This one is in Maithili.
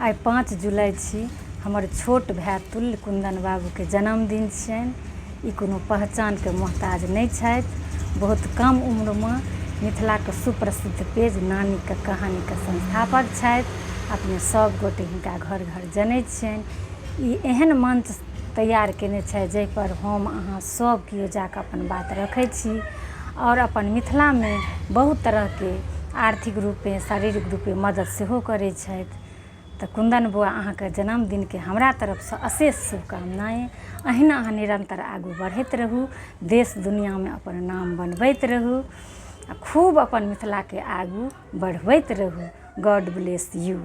आइ 5 जुलाई छी। हमर छोट भाई तुल्य कुन्दन बाबूके जन्मदिन छियनि। ई कोनो पहचानके मोहताज नहीं छथि। बहुत कम उम्रमे मिथिलाके सुप्रसिद्ध पेज नानीके कहानीके संस्थापक छथि। अपने सब गोटे हिनका घर घर जनै छियनि। ई एहन मंच तैयार केने छथि जाहि पर हम अहाँ सब केओ जाकऽ अपन बात रखै छी और अपन मिथिलामे बहुत तरहके आर्थिक रूपे शारीरिक रूपे मदद सेहो करै छथि। तऽ कुन्दन बौआ अहाँके जन्मदिनके हमरा तरफसँ अशेष शुभकामनाएं। अहिना अहाँ निरंतर आगू बढ़ैत रहू, देश दुनियामे अपन नाम बनबैत रहू आ खूब अपन मिथिलाके आगू बढ़बैत रहू। God bless U.